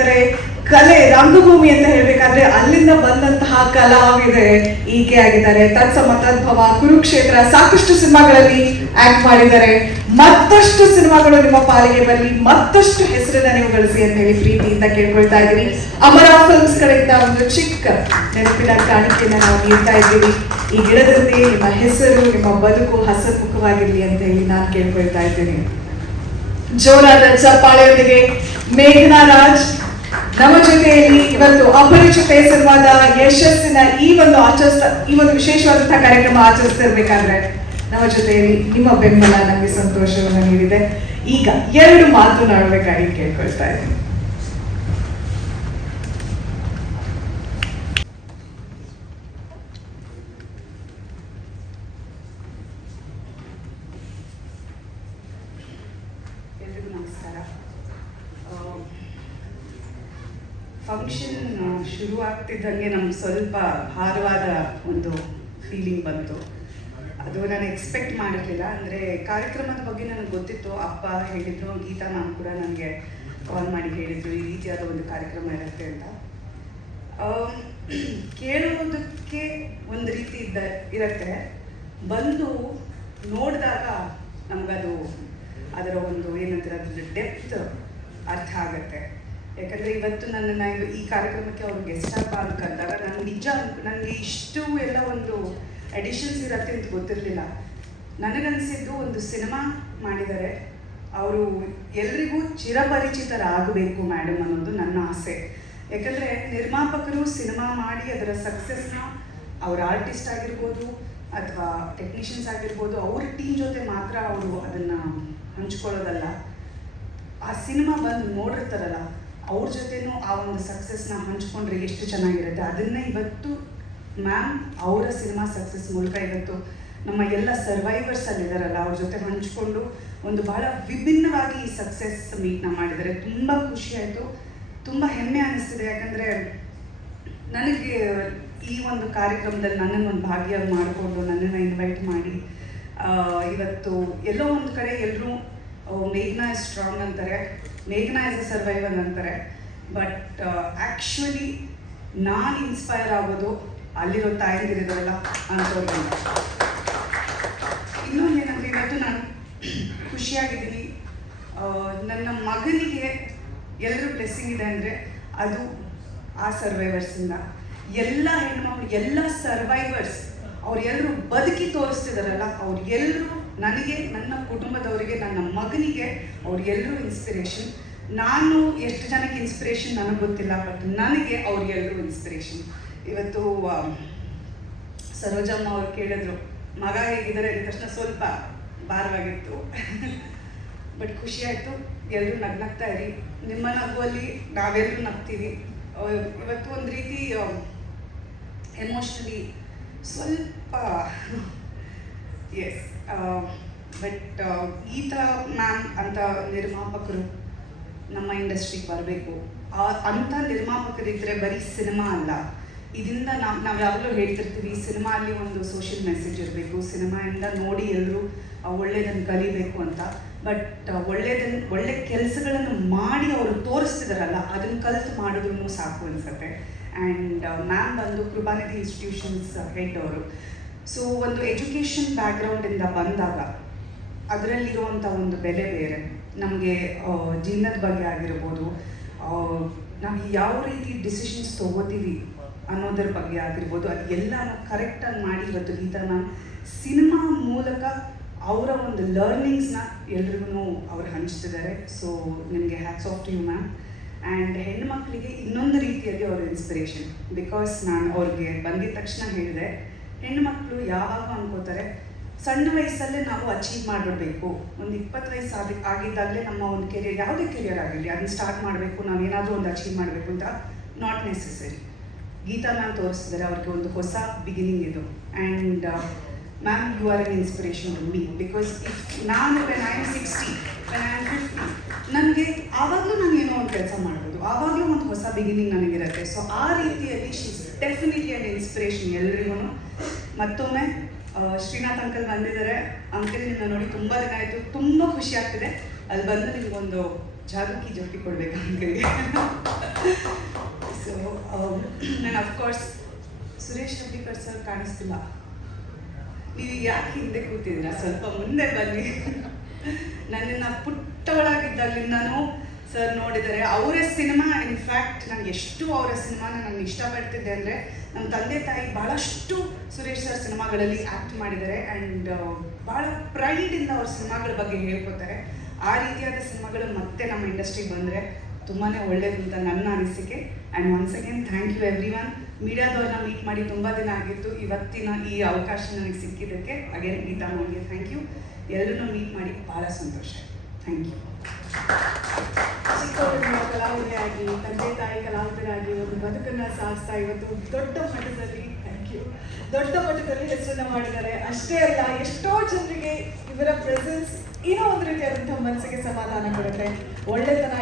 ಆಗಿದ್ದಾರೆ. ಕಲೆ ರಂಗಭೂಮಿ ಅಂತ ಹೇಳ್ಬೇಕಾದ್ರೆ ಅಲ್ಲಿಂದ ಬಂದಂತಹ ಕಲಾವಿದೆ ಈಕೆ ಆಗಿದ್ದಾರೆ. ತತ್ಸಮ ತದ್ಭವ, ಕುರುಕ್ಷೇತ್ರ, ಸಾಕಷ್ಟು ಸಿನಿಮಾಗಳಲ್ಲಿ ಆಕ್ಟ್ ಮಾಡಿದ್ದಾರೆ. ಮತ್ತಷ್ಟು ಸಿನಿಮಾಗಳು ನಿಮ್ಮ ಪಾಲಿಗೆ ಬರಲಿ, ಮತ್ತಷ್ಟು ಹೆಸರನ್ನ ನೀವು ಗಳಿಸಿ ಅಂತ ಹೇಳಿ ಪ್ರೀತಿಯಿಂದ ಕೇಳ್ಕೊಳ್ತಾ ಇದ್ದೀನಿ. ಅಮರ ಫಿಲ್ಮ್ಸ್ ಕಡೆಯಿಂದ ಒಂದು ಚಿಕ್ಕ ನೆನಪಿನ ಕಾಣಿಕೆಯನ್ನ ನಾವು ನೀಡ್ತಾ ಇದ್ದೀವಿ. ಈ ಗಿಡದಂತೆ ನಿಮ್ಮ ಹೆಸರು, ನಿಮ್ಮ ಬದುಕು ಹಸನ್ಮುಖವಾಗಿರ್ಲಿ ಅಂತ ಹೇಳಿ ನಾನು ಕೇಳ್ಕೊಳ್ತಾ ಇದ್ದೀನಿ. ಜೋರಾದ ಚಪ್ಪಾಳೆಯೊಂದಿಗೆ ಮೇಘನಾ ರಾಜ್ ನಮ್ಮ ಜೊತೆಯಲ್ಲಿ ಇವತ್ತು ಅಪರಿಚಿತ ಸಿನಿಮಾದ ಯಶಸ್ಸಿನ ಈ ಒಂದು ವಿಶೇಷವಾದಂತಹ ಕಾರ್ಯಕ್ರಮ ಆಚರಿಸ್ತಿರ್ಬೇಕಾದ್ರೆ ನಮ್ಮ ಜೊತೆಯಲ್ಲಿ ನಿಮ್ಮ ಬೆಂಬಲ ನನಗೆ ಸಂತೋಷವನ್ನು ನೀಡಿದೆ. ಈಗ 2 ಮಾತನಾಡಬೇಕಾಗಿ ಕೇಳ್ಕೊಳ್ತಾ ಇದ್ದೀನಿ. ಫಂಕ್ಷನ್ ಶುರುವಾಗ್ತಿದ್ದಂಗೆ ನಮ್ಗೆ ಸ್ವಲ್ಪ ಭಾರವಾದ ಒಂದು ಫೀಲಿಂಗ್ ಬಂತು. ಅದು ನಾನು ಎಕ್ಸ್ಪೆಕ್ಟ್ ಮಾಡಿರಲಿಲ್ಲ. ಅಂದರೆ ಕಾರ್ಯಕ್ರಮದ ಬಗ್ಗೆ ನನಗೆ ಗೊತ್ತಿತ್ತು, ಅಪ್ಪ ಹೇಳಿದ್ರು, ಗೀತಾ ಮ್ಯಾಮ್ ಕೂಡ ನನಗೆ ಕಾಲ್ ಮಾಡಿ ಹೇಳಿದರು ಈ ರೀತಿಯಾದ ಒಂದು ಕಾರ್ಯಕ್ರಮ ಇರುತ್ತೆ ಅಂತ. ಕೇಳೋದಕ್ಕೆ ಒಂದು ರೀತಿ ಇರುತ್ತೆ, ಬಂದು ನೋಡಿದಾಗ ನಮಗದು ಅದರ ಒಂದು ಏನಂತಾರೆ ಅದ್ರ ಡೆಪ್ತ್ ಅರ್ಥ ಆಗುತ್ತೆ. ಯಾಕಂದರೆ ಇವತ್ತು ನನ್ನನ್ನು ಈ ಕಾರ್ಯಕ್ರಮಕ್ಕೆ ಅವರು ಗೆಸ್ಟ್ ಆಗ ಅಂದಾಗ ನನಗೆ ಇಷ್ಟು ಎಲ್ಲ ಒಂದು ಎಡಿಷನ್ಸ್ ಇರತ್ತೆ ಅಂತ ಗೊತ್ತಿರಲಿಲ್ಲ. ನನಗನ್ಸಿದ್ದು ಒಂದು ಸಿನಿಮಾ ಮಾಡಿದ್ದಾರೆ, ಅವರು ಎಲ್ರಿಗೂ ಚಿರಪರಿಚಿತರಾಗಬೇಕು ಮೇಡಮ್ ಅನ್ನೋದು ನನ್ನ ಆಸೆ. ಯಾಕಂದರೆ ನಿರ್ಮಾಪಕರು ಸಿನಿಮಾ ಮಾಡಿ ಅದರ ಸಕ್ಸಸ್ನ ಅವ್ರ ಆರ್ಟಿಸ್ಟ್ ಆಗಿರ್ಬೋದು ಅಥವಾ ಟೆಕ್ನಿಷಿಯನ್ಸ್ ಆಗಿರ್ಬೋದು ಅವ್ರ ಟೀಮ್ ಜೊತೆ ಮಾತ್ರ ಅವರು ಅದನ್ನು ಹಂಚ್ಕೊಳ್ಳೋದಲ್ಲ, ಆ ಸಿನಿಮಾ ಬಂದು ನೋಡಿರ್ತಾರಲ್ಲ ಅವ್ರ ಜೊತೆನೂ ಆ ಒಂದು ಸಕ್ಸಸ್ನ ಹಂಚ್ಕೊಂಡ್ರೆ ಎಷ್ಟು ಚೆನ್ನಾಗಿರುತ್ತೆ. ಅದನ್ನೇ ಇವತ್ತು ಮ್ಯಾಮ್ ಅವರ ಸಿನಿಮಾ ಸಕ್ಸಸ್ ಮೂಲಕ ಇವತ್ತು ನಮ್ಮ ಎಲ್ಲ ಸರ್ವೈವರ್ಸ್ ಅಲ್ಲಿದ್ದಾರಲ್ಲ ಅವ್ರ ಜೊತೆ ಹಂಚ್ಕೊಂಡು ಒಂದು ಬಹಳ ವಿಭಿನ್ನವಾಗಿ ಈ ಸಕ್ಸಸ್ ಮೀಟ್ನ ಮಾಡಿದ್ದಾರೆ. ತುಂಬ ಖುಷಿ ಆಯಿತು, ತುಂಬ ಹೆಮ್ಮೆ ಅನ್ನಿಸ್ತಿದೆ. ಯಾಕಂದರೆ ನನಗೆ ಈ ಒಂದು ಕಾರ್ಯಕ್ರಮದಲ್ಲಿ ನನ್ನನ್ನು ಒಂದು ಭಾಗ್ಯ ಮಾಡಿಕೊಂಡು ನನ್ನನ್ನು ಇನ್ವೈಟ್ ಮಾಡಿ ಇವತ್ತು ಎಲ್ಲೋ ಒಂದು ಕಡೆ ಎಲ್ಲರೂ ಮೇಘ್ನಾ ಇಸ್ ಸ್ಟ್ರಾಂಗ್ ಅಂತಾರೆ, ಮೇಘ್ನಾ ಇಸ್ ಅ ಸರ್ವೈವರ್ ಅಂತಾರೆ. ಬಟ್ ಆ್ಯಕ್ಚುಲಿ ನಾನು ಇನ್ಸ್ಪೈರ್ ಆಗೋದು ಅಲ್ಲಿರೋ ತಾಯಂದಿರಿದಾರಲ್ಲ ಅಂಥವ್ರಿಂದ. ಇನ್ನೊಂದು ಏನಂದರೆ ಇವತ್ತು ನಾನು ಖುಷಿಯಾಗಿದ್ದೀನಿ. ನನ್ನ ಮಗನಿಗೆ ಎಲ್ಲರೂ ಬ್ಲೆಸ್ಸಿಂಗ್ ಇದೆ ಅಂದರೆ ಅದು ಆ ಸರ್ವೈವರ್ಸಿಂದ. ಎಲ್ಲ ಹೆಣ್ಮಕ್ಳು, ಎಲ್ಲ ಸರ್ವೈವರ್ಸ್ ಅವ್ರೆಲ್ಲರೂ ಬದುಕಿ ತೋರಿಸ್ತಿದಾರಲ್ಲ ಅವ್ರಿಗೆಲ್ಲರೂ ನನಗೆ, ನನ್ನ ಕುಟುಂಬದವರಿಗೆ, ನನ್ನ ಮಗನಿಗೆ ಅವ್ರಿಗೆಲ್ಲರೂ ಇನ್ಸ್ಪಿರೇಷನ್. ನಾನು ಎಷ್ಟು ಜನಕ್ಕೆ ಇನ್ಸ್ಪಿರೇಷನ್ ನನಗೆ ಗೊತ್ತಿಲ್ಲ, ಬಟ್ ನನಗೆ ಅವ್ರಿಗೆಲ್ಲರೂ ಇನ್ಸ್ಪಿರೇಷನ್. ಇವತ್ತು ಸರೋಜಮ್ಮ ಅವ್ರು ಕೇಳಿದ್ರು ಮಗ ಹೇಗಿದ್ದಾರೆ ಅಂದ ತಕ್ಷಣ ಸ್ವಲ್ಪ ಭಾರವಾಗಿತ್ತು, ಬಟ್ ಖುಷಿ ಆಯಿತು. ಎಲ್ಲರೂ ನಗ್ನಗ್ತಾ ಇರಿ, ನಿಮ್ಮ ನಗುವಲ್ಲಿ ನಾವೆಲ್ಲರೂ ನಗ್ತೀವಿ. ಇವತ್ತು ಒಂದು ರೀತಿ ಎಮೋಷ್ನಲಿ ಸ್ವಲ್ಪ ಎಸ್, ಬಟ್ ಗೀತಾ ಮ್ಯಾಮ್ ಅಂತ ನಿರ್ಮಾಪಕರು ನಮ್ಮ ಇಂಡಸ್ಟ್ರಿಗೆ ಬರಬೇಕು. ಅಂಥ ನಿರ್ಮಾಪಕರಿದ್ದರೆ ಬರೀ ಸಿನಿಮಾ ಅಲ್ಲ, ಇದರಿಂದ ನಾವು ಯಾವಾಗಲೂ ಹೇಳ್ತಿರ್ತೀವಿ ಸಿನಿಮಾ ಅಲ್ಲಿ ಒಂದು ಸೋಷಿಯಲ್ ಮೆಸೇಜ್ ಇರಬೇಕು, ಸಿನಿಮಾಯಿಂದ ನೋಡಿ ಎಲ್ಲರೂ ಒಳ್ಳೆಯದನ್ನು ಕಲಿಬೇಕು ಅಂತ. ಬಟ್ ಒಳ್ಳೆ ಕೆಲಸಗಳನ್ನು ಮಾಡಿ ಅವರು ತೋರಿಸ್ತಿದಾರಲ್ಲ ಅದನ್ನು ಕಲಿತು ಮಾಡಿದ್ರೂ ಸಾಕು ಅನಿಸುತ್ತೆ. ಆ್ಯಂಡ್ ಮ್ಯಾಮ್ ಬಂದು ಕೃಪಾನಿಧಿ ಇನ್ಸ್ಟಿಟ್ಯೂಷನ್ಸ್ ಹೆಡ್ ಅವರು. ಸೊ ಒಂದು ಎಜುಕೇಷನ್ ಬ್ಯಾಕ್ಗ್ರೌಂಡಿಂದ ಬಂದಾಗ ಅದರಲ್ಲಿರುವಂಥ ಒಂದು ಬೆಲೆ ಬೇರೆ. ನಮಗೆ ಜೀವನದ ಬಗ್ಗೆ ಆಗಿರ್ಬೋದು, ನಾವು ಯಾವ ರೀತಿ ಡಿಸಿಷನ್ಸ್ ತೊಗೋತೀವಿ ಅನ್ನೋದ್ರ ಬಗ್ಗೆ ಆಗಿರ್ಬೋದು, ಅದು ಎಲ್ಲನೂ ಕರೆಕ್ಟಾಗಿ ಮಾಡಿ ಇವತ್ತು ಗೀತಾ ಮ್ಯಾಮ್ ಸಿನಿಮಾ ಮೂಲಕ ಅವರ ಒಂದು ಲರ್ನಿಂಗ್ಸ್ನ ಎಲ್ರಿಗೂ ಅವ್ರು ಹಂಚ್ತಿದ್ದಾರೆ. ಸೊ ನಿಮಗೆ hats off to you ma'am. And ಹೆಣ್ಮಕ್ಳಿಗೆ ಇನ್ನೊಂದು ರೀತಿಯಲ್ಲಿ ಅವ್ರ ಇನ್ಸ್ಪಿರೇಷನ್. ಬಿಕಾಸ್ ನಾನು ಅವ್ರಿಗೆ ಬಂದಿದ ತಕ್ಷಣ ಹೇಳಿದೆ, ಹೆಣ್ಮಕ್ಳು ಯಾವಾಗ ಅನ್ಕೋತಾರೆ ಸಣ್ಣ ವಯಸ್ಸಲ್ಲೇ ನಾವು ಅಚೀವ್ ಮಾಡಿಬಿಡ್ಬೇಕು, ಒಂದು 20 ವಯಸ್ಸು ಆಗಿದ್ದಾಗಲೇ ನಮ್ಮ ಒಂದು ಕೆರಿಯರ್, ಯಾವುದೇ ಕೆರಿಯರ್ ಆಗಿರಲಿ ಅದನ್ನು ಸ್ಟಾರ್ಟ್ ಮಾಡಬೇಕು, ನಾವು ಏನಾದರೂ ಒಂದು ಅಚೀವ್ ಮಾಡಬೇಕು ಅಂತ. Not necessary. ಗೀತಾ ಮ್ಯಾಮ್ ತೋರಿಸಿದ್ದಾರೆ ಅವ್ರಿಗೆ ಒಂದು ಹೊಸ ಬಿಗಿನಿಂಗ್ ಇದು. And ma'am you are an inspiration to me. Because ನಾನು when I am 60, when I am 50, ನನಗೆ ಆವಾಗಲೂ ನಾನು ಏನೋ ಒಂದು ಕೆಲಸ ಮಾಡ್ಬೋದು, ಆವಾಗಲೂ ಒಂದು ಹೊಸ ಬಿಗಿನಿಂಗ್ ನನಗಿರುತ್ತೆ. ಸೊ ಆ ರೀತಿಯಲ್ಲಿ she is definitely an inspiration ಎಲ್ರಿಗೂ. ಮತ್ತೊಮ್ಮೆ ಶ್ರೀನಾಥ್ ಅಂಕಲ್ ಬಂದಿದ್ದಾರೆ. ಅಂಕಲ್ ನಿಮ್ಮನ್ನ ನೋಡಿ ತುಂಬ ದಿನ ಆಯಿತು, ತುಂಬ ಖುಷಿ ಆಗ್ತಿದೆ. ಅಲ್ಲಿ ಬಂದು ನಿಮಗೊಂದು ಜಾಗಕ್ಕೆ ಜೋಟಿ ಕೊಡ್ಬೇಕು ಅಂಕಲ್ಗೆ. ಸೊ ನಾನು ಅಫ್ಕೋರ್ಸ್ ಸುರೇಶ್ ಹಬ್ಬಿಕರ್ ಸರ್ ಕಾಣಿಸ್ತಿಲ್ಲ, ನೀವು ಯಾಕೆ ಹಿಂದೆ ಕೂತಿದ್ದೀರಾ, ಸ್ವಲ್ಪ ಮುಂದೆ ಬನ್ನಿ. ನನ್ನನ್ನು ಪುಟ್ಟವಳಾಗಿದ್ದಾಗಲಿಂದನೂ ಸರ್ ನೋಡಿದ್ದಾರೆ. ಅವರ ಸಿನಿಮಾ ಇನ್ಫ್ಯಾಕ್ಟ್ ನನಗೆ ಎಷ್ಟು ಅವರ ಸಿನಿಮಾನ ನಾನು ಇಷ್ಟಪಡ್ತಿದ್ದೆ ಅಂದರೆ, ನಮ್ಮ ತಂದೆ ತಾಯಿ ಭಾಳಷ್ಟು ಸುರೇಶ್ ಸರ್ ಸಿನಿಮಾಗಳಲ್ಲಿ ಆ್ಯಕ್ಟ್ ಮಾಡಿದ್ದಾರೆ ಆ್ಯಂಡ್ ಭಾಳ ಪ್ರೈಡಿಂದ ಅವ್ರ ಸಿನಿಮಾಗಳ ಬಗ್ಗೆ ಹೇಳ್ಕೊತಾರೆ. ಆ ರೀತಿಯಾದ ಸಿನಿಮಾಗಳು ಮತ್ತೆ ನಮ್ಮ ಇಂಡಸ್ಟ್ರಿಗೆ ಬಂದರೆ ತುಂಬಾ ಒಳ್ಳೇದು ಅಂತ ನನ್ನ ಅನಿಸಿಕೆ. And once again thank you everyone. ಮೀಡಿಯಾದವ್ರನ್ನ ಮೀಟ್ ಮಾಡಿ ತುಂಬ ದಿನ ಆಗಿತ್ತು, ಇವತ್ತಿನ ಈ ಅವಕಾಶ ನನಗೆ ಸಿಕ್ಕಿದ್ದಕ್ಕೆ ಅಗೇನ್ ಗೀತಾ ಅವ್ರಿಗೆ ಥ್ಯಾಂಕ್ ಯು. ಎಲ್ಲರೂ ಮೀಟ್ ಮಾಡಿ ಭಾಳ ಸಂತೋಷ. Thank you. ಚಿಕ್ಕವರಿಂದ ಕಲಾವಿದೆಯಾಗಿ ತಂದೆ ತಾಯಿ ಕಲಾವಿದರಾಗಿ ಒಂದು ಬದುಕನ್ನು ಸಾಗಿಸ್ತಾ ಇವತ್ತು ದೊಡ್ಡ ಮಟ್ಟದಲ್ಲಿ ದೊಡ್ಡ ಮಟ್ಟದಲ್ಲಿ ಹೆಸರನ್ನ ಮಾಡಿದ್ದಾರೆ. ಅಷ್ಟೇ ಅಲ್ಲ, ಎಷ್ಟೋ ಜನರಿಗೆ ಇವರ ಪ್ರೆಸೆನ್ಸ್ ಏನೋ ಒಂದು ರೀತಿಯಾದಂತಹ ಮನಸ್ಸಿಗೆ ಸಮಾಧಾನ ಕೊಡುತ್ತೆ. ಒಳ್ಳೆತನ